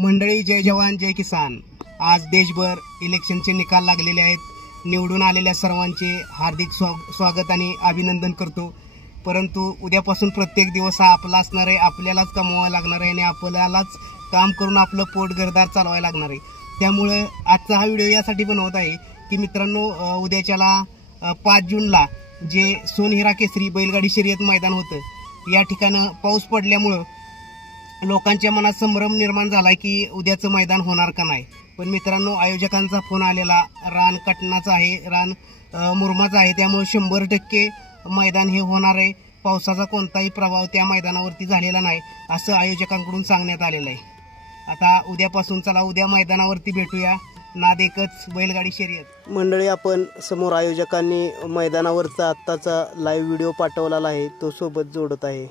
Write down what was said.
मंडळी, जय जवान जय किसान। आज देशभर इलेक्शनचे निकाल लागलेले आहेत। निवडून आलेल्या सर्वांचे हार्दिक स्वागत आणि अभिनंदन करतो। परंतु उद्यापासून प्रत्येक दिवस हा आपला असणार आहे, आपल्यालाच कमवायला लागणार आहे आणि आपल्यालाच काम करून आपलं पोट घरदार चालवायला लागणार आहे। त्यामुळे आजचा हा व्हिडिओ यासाठी बनवत आहे की मित्रांनो, उद्याच्याला 5 जूनला जे सोनहिरा केसरी बैलगाडी शर्यत मैदान होतं, या ठिकाणी पाऊस पडल्यामुळे लोकांच्या मनात संभ्रम निर्माण झाला की उद्याचं मैदान होणार का नाही। पण मित्रांनो, आयोजकांचा फोन आलेला, रान कटनाचं आहे, रान मुरमाचं आहे, त्यामुळे 100% मैदान हे होणार आहे। पावसाचा कोणताही प्रभाव त्या मैदानावरती झालेला नाही असं आयोजकांकडून सांगण्यात आलेलं आहे। आता उद्यापासून चला उद्या मैदानावरती भेटूया। नाद एकच, बैलगाडी शर्यत। मंडळी, आपण समोर आयोजकांनी मैदानावरचा आत्ताचा लाईव्ह व्हिडिओ पाठवलेला आहे, तो सोबत जोडत आहे।